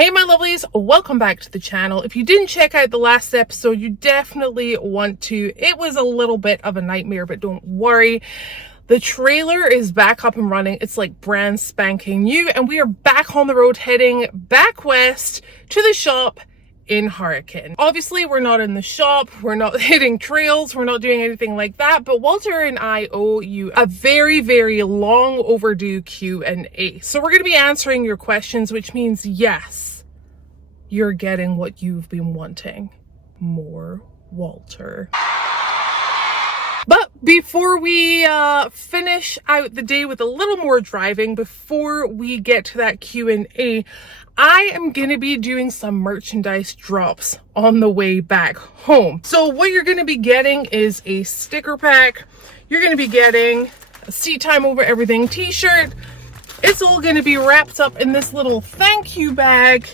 Hey my lovelies, welcome back to the channel. If you didn't check out the last episode, you definitely want to. It was a little bit of a nightmare, but don't worry. The trailer is back up and running. It's like brand spanking new, and we are back on the road heading back west to the shop in Hurricane. Obviously, we're not in the shop, we're not hitting trails, we're not doing anything like that, but Walter and I owe you a very, very long overdue Q&A. So we're going to be answering your questions, which means yes, you're getting what you've been wanting. More Walter. But before we finish out the day with a little more driving, before we get to that Q&A, I am going to be doing some merchandise drops on the way back home. So what you're going to be getting is a sticker pack. You're going to be getting a Seat Time Over Everything t-shirt. It's all going to be wrapped up in this little thank you bag.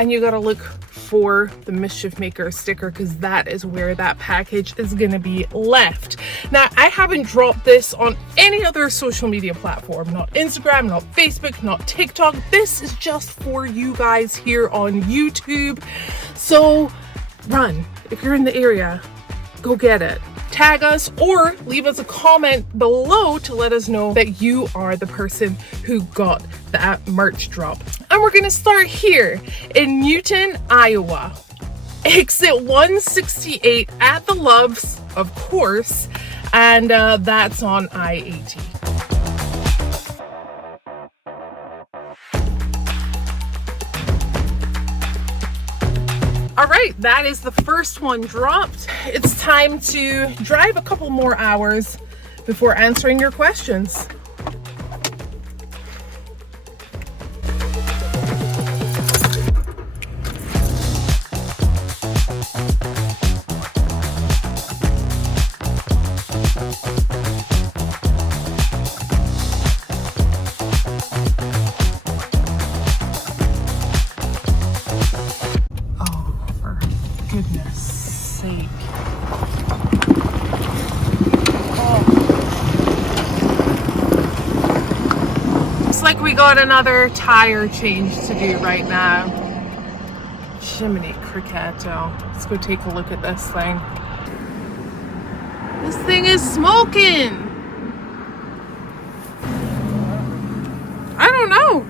And you got to look for the Mischief Maker sticker because that is where that package is going to be left. Now, I haven't dropped this on any other social media platform, not Instagram, not Facebook, not TikTok. This is just for you guys here on YouTube. So run. If you're in the area, go get it. Tag us or leave us a comment below to let us know that you are the person who got that merch drop. And we're gonna start here in Newton, Iowa. Exit 168 at the Loves, of course, and that's on I-80. All right, that is the first one dropped. It's time to drive a couple more hours before answering your questions. Goodness sake. Oh. Looks like we got another tire change to do right now. Jiminy Cricketto. Let's go take a look at this thing. This thing is smoking. I don't know.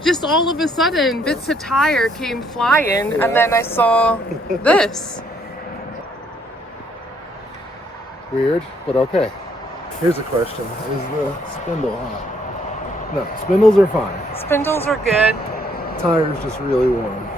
Just all of a sudden, bits of tire came flying, and then I saw this. Weird, but okay. Here's a question. Is the spindle hot? No, spindles are fine. Spindles are good. Tire's just really warm.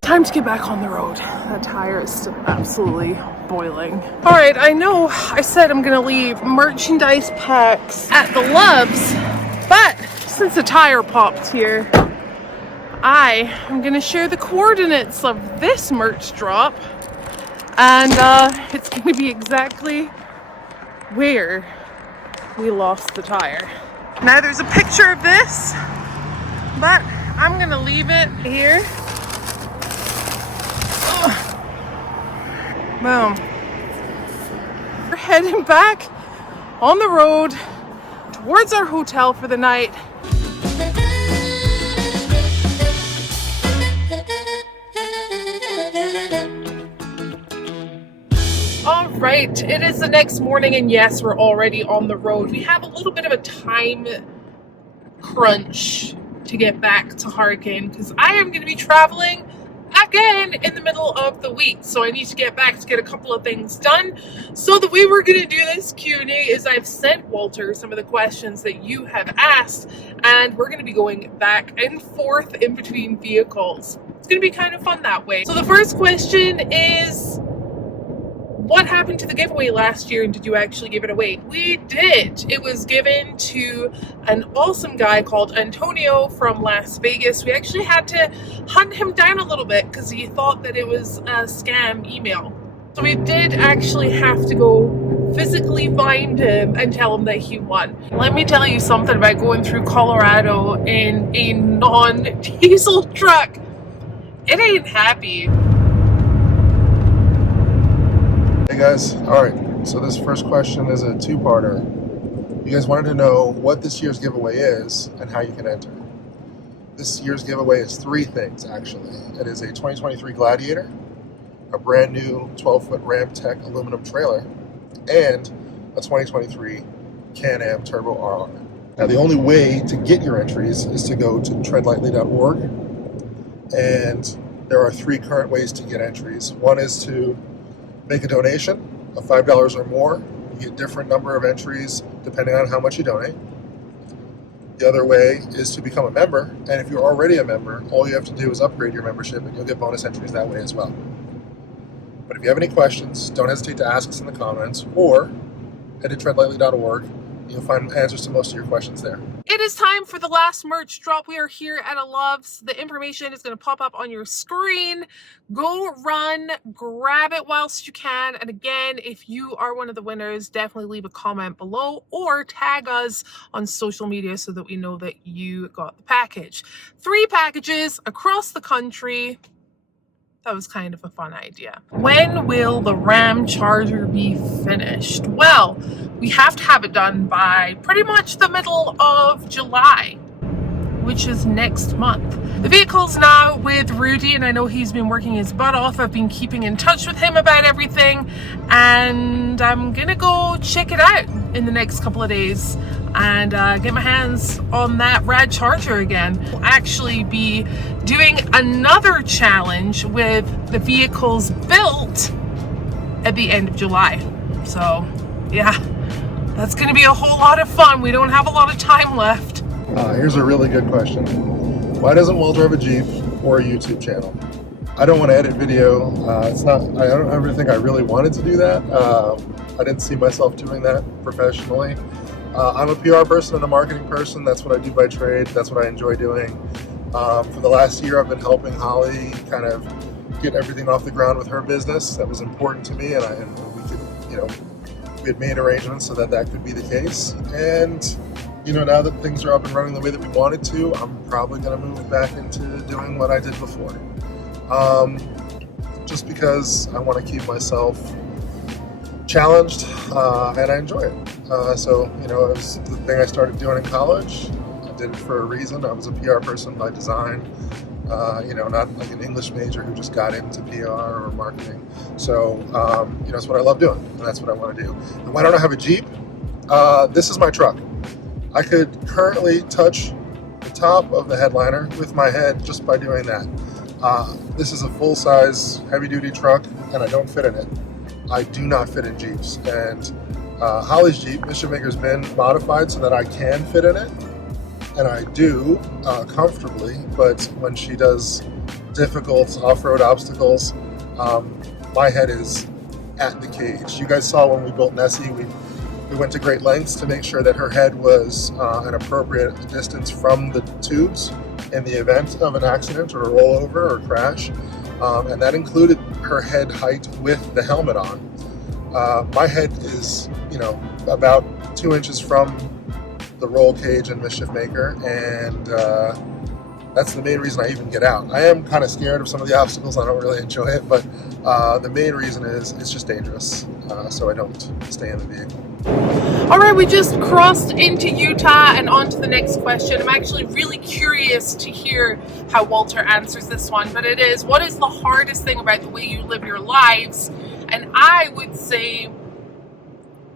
Time to get back on the road. That tire is still absolutely boiling. All right, I know I said I'm gonna leave merchandise packs at the Loves, but since the tire popped here, I am gonna share the coordinates of this merch drop, and it's gonna be exactly where we lost the tire. Now there's a picture of this, but I'm gonna leave it here. Boom. We're heading back on the road towards our hotel for the night. All right, it is the next morning, and yes, we're already on the road. We have a little bit of a time crunch to get back to Hurricane because I am going to be traveling again in the middle of the week, so I need to get back to get a couple of things done. So the way we're going to do this Q&A is I've sent Walter some of the questions that you have asked, and we're going to be going back and forth in between vehicles. It's going to be kind of fun that way. So the first question is, what happened to the giveaway last year, and did you actually give it away? We did. It was given to an awesome guy called Antonio from Las Vegas. We actually had to hunt him down a little bit because he thought that it was a scam email. So we did actually have to go physically find him and tell him that he won. Let me tell you something about going through Colorado in a non-diesel truck. It ain't happy. Hey guys, alright, so this first question is a two-parter. You guys wanted to know what this year's giveaway is and how you can enter. This year's giveaway is three things actually. It is a 2023 Gladiator, a brand new 12-foot Ram Tech aluminum trailer, and a 2023 Can-Am Turbo RR. Now the only way to get your entries is to go to treadlightly.org, and there are three current ways to get entries. One is to make a donation of $5 or more. You get a different number of entries depending on how much you donate. The other way is to become a member, and if you're already a member, all you have to do is upgrade your membership and you'll get bonus entries that way as well. But if you have any questions, don't hesitate to ask us in the comments, or head to treadlightly.org. You'll find answers to most of your questions there. It is time for the last merch drop. We are here at a Loves. The information is going to pop up on your screen. Go run, grab it whilst you can. And again, if you are one of the winners, definitely leave a comment below or tag us on social media so that we know that you got the package. 3 packages across the country. That was kind of a fun idea. When will the Ram Charger be finished? Well, we have to have it done by pretty much the middle of July, which is next month. The vehicle's now with Rudy, and I know he's been working his butt off. I've been keeping in touch with him about everything, and I'm gonna go check it out in the next couple of days and get my hands on that rad charger again. We'll actually be doing another challenge with the vehicles built at the end of July. So yeah, that's gonna be a whole lot of fun. We don't have a lot of time left. Here's a really good question. Why doesn't Walter have a Jeep or a YouTube channel? I don't want to edit video. I don't ever think I really wanted to do that. I didn't see myself doing that professionally. I'm a PR person and a marketing person. That's what I do by trade. That's what I enjoy doing. For the last year, I've been helping Holly kind of get everything off the ground with her business. That was important to me, and we could, we had made arrangements so that could be the case. And now that things are up and running the way that we wanted to, I'm probably going to move back into doing what I did before. Just because I want to keep myself challenged, and I enjoy it. So, it was the thing I started doing in college. I did it for a reason. I was a PR person by design, not like an English major who just got into PR or marketing. So, it's what I love doing, and that's what I want to do. And why don't I have a Jeep? This is my truck. I could currently touch the top of the headliner with my head just by doing that. This is a full-size, heavy-duty truck, and I don't fit in it. I do not fit in Jeeps, and Holly's Jeep, Mischief Maker, has been modified so that I can fit in it, and I do comfortably, but when she does difficult off-road obstacles, my head is at the cage. You guys saw when we built Nessie, we went to great lengths to make sure that her head was an appropriate distance from the tubes in the event of an accident or a rollover or crash, and that included her head height with the helmet on. My head is, about 2 inches from the roll cage in Mischief Maker, and that's the main reason I even get out. I am kind of scared of some of the obstacles. I don't really enjoy it, but the main reason is it's just dangerous, so I don't stay in the vehicle. All right, we just crossed into Utah and on to the next question. I'm actually really curious to hear how Walter answers this one, but it is, what is the hardest thing about the way you live your lives? And I would say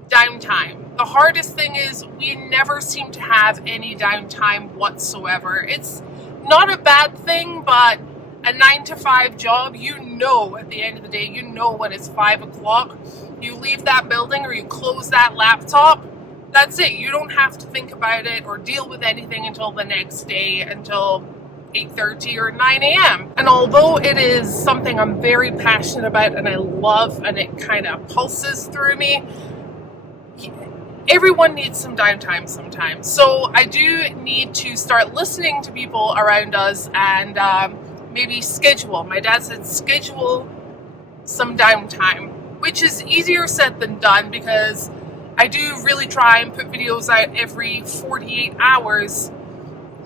downtime. The hardest thing is we never seem to have any downtime whatsoever. It's not a bad thing, but a 9-to-5 job, at the end of the day, when it's 5 o'clock, you leave that building or you close that laptop, that's it. You don't have to think about it or deal with anything until the next day, until 8:30 or 9 a.m. And although it is something I'm very passionate about and I love and it kind of pulses through me, everyone needs some downtime sometimes. So I do need to start listening to people around us and maybe schedule. My dad said schedule some downtime, which is easier said than done because I do really try and put videos out every 48 hours.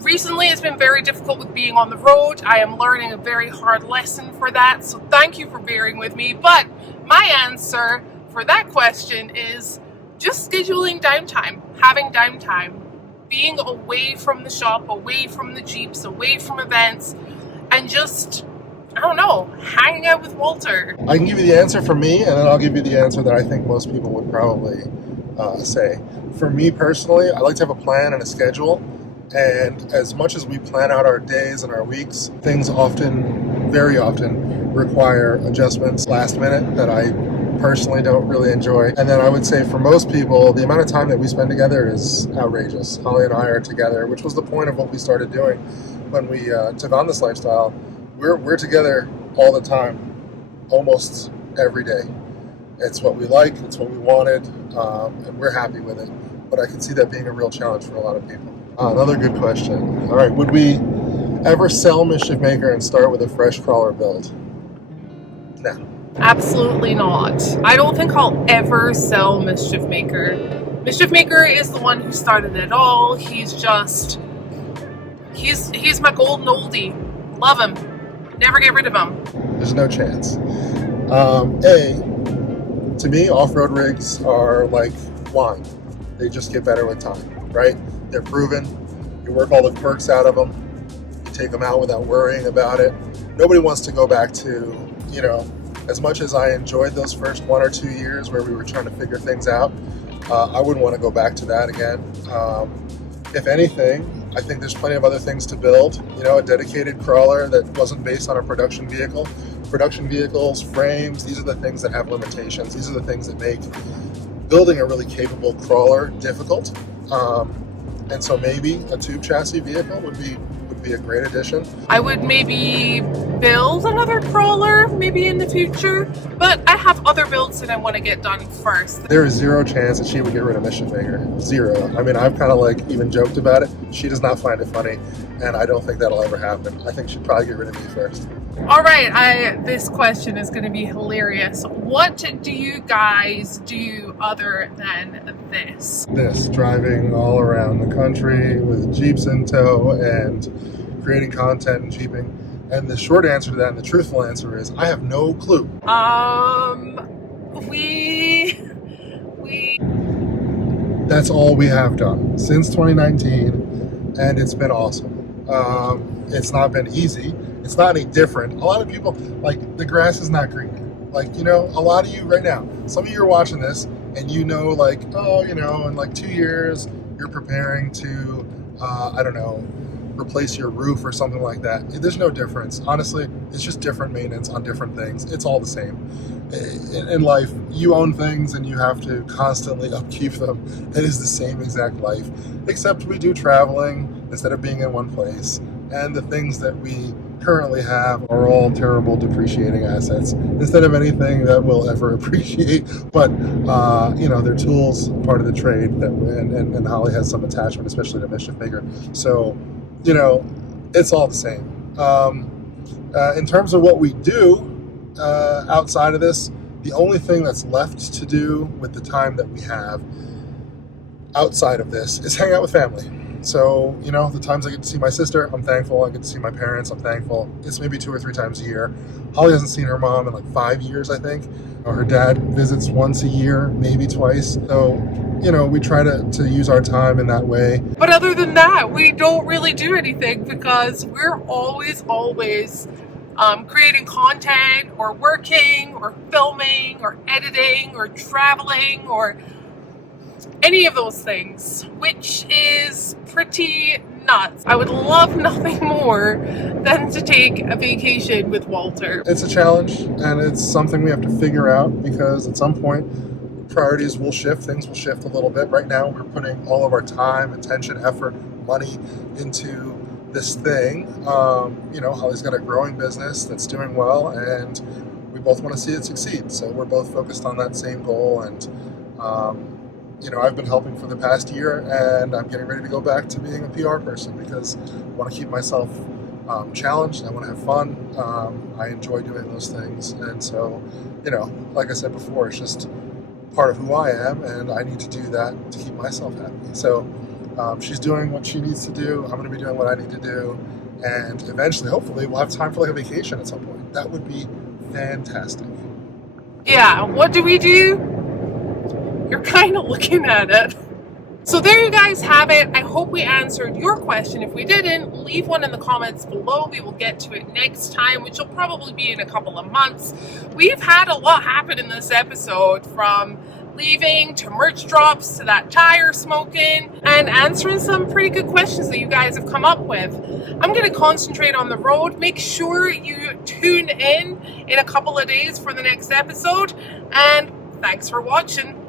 Recently, it's been very difficult with being on the road. I am learning a very hard lesson for that, so thank you for bearing with me. But my answer for that question is just scheduling downtime, having downtime, being away from the shop, away from the Jeeps, away from events, and just, I don't know, hanging out with Walter. I can give you the answer for me, and then I'll give you the answer that I think most people would probably say. For me personally, I like to have a plan and a schedule. And as much as we plan out our days and our weeks, things often, very often, require adjustments last minute that I personally don't really enjoy. And then I would say for most people, the amount of time that we spend together is outrageous. Holly and I are together, which was the point of what we started doing when we took on this lifestyle. We're together all the time, almost every day. It's what we like, it's what we wanted, and we're happy with it. But I can see that being a real challenge for a lot of people. Another good question. All right, would we ever sell Mischief Maker and start with a fresh crawler build? No. Absolutely not. I don't think I'll ever sell Mischief Maker. Mischief Maker is the one who started it all. He's my golden oldie. Love him. Never get rid of him. There's no chance. To me, off-road rigs are like wine. They just get better with time, right? They're proven. You work all the quirks out of them. You take them out without worrying about it. Nobody wants to go back to, as much as I enjoyed those first 1 or 2 years where we were trying to figure things out, I wouldn't want to go back to that again. If anything, I think there's plenty of other things to build. A dedicated crawler that wasn't based on a production vehicle. Production vehicles, frames, these are the things that have limitations. These are the things that make building a really capable crawler difficult. And so maybe a tube chassis vehicle would be a great addition. I would maybe build another crawler maybe in the future, but I have other builds that I want to get done first. There is zero chance that she would get rid of Mischief Maker. Zero. I mean, I've kind of even joked about it. She does not find it funny, and I don't think that'll ever happen. I think she'd probably get rid of me first. All right, this question is going to be hilarious. What do you guys do other than this? Driving all around the country with Jeeps in tow and creating content and Jeeping. And the short answer to that and the truthful answer is I have no clue. That's all we have done since 2019, and it's been awesome. It's not been easy. It's not any different. A lot of people, the grass is not green. A lot of you right now, some of you are watching this, and in 2 years, you're preparing to, replace your roof or something like that. There's no difference. Honestly, it's just different maintenance on different things. It's all the same. In life, you own things and you have to constantly upkeep them. It is the same exact life, except we do traveling instead of being in one place. And the things that we currently have are all terrible depreciating assets instead of anything that will ever appreciate. But they're tools, part of the trade, and Holly has some attachment, especially to Mischief Maker. So it's all the same. In terms of what we do outside of this, the only thing that's left to do with the time that we have outside of this is hang out with family. So, the times I get to see my sister, I'm thankful. I get to see my parents, I'm thankful. It's maybe 2 or 3 times a year. Holly hasn't seen her mom in 5 years, I think. Her dad visits once a year, maybe twice. So, we try to use our time in that way. But other than that, we don't really do anything because we're always creating content or working or filming or editing or traveling or any of those things, which is pretty nuts. I would love nothing more than to take a vacation with Walter. It's a challenge, and it's something we have to figure out because at some point priorities will shift, things will shift a little bit. Right now we're putting all of our time, attention, effort, money into this thing. Holly's got a growing business that's doing well, and we both want to see it succeed. So we're both focused on that same goal. And I've been helping for the past year, and I'm getting ready to go back to being a PR person because I want to keep myself challenged. I want to have fun. I enjoy doing those things, and so like I said before, it's just part of who I am, and I need to do that to keep myself happy. So she's doing what she needs to do. I'm going to be doing what I need to do, and eventually, hopefully, we'll have time for like a vacation at some point. That would be fantastic. Yeah, what do we do? You're kind of looking at it. So there you guys have it. I hope we answered your question. If we didn't, leave one in the comments below. We will get to it next time, which will probably be in a couple of months. We've had a lot happen in this episode, from leaving to merch drops to that tire smoking, and answering some pretty good questions that you guys have come up with. I'm going to concentrate on the road. Make sure you tune in a couple of days for the next episode, and thanks for watching.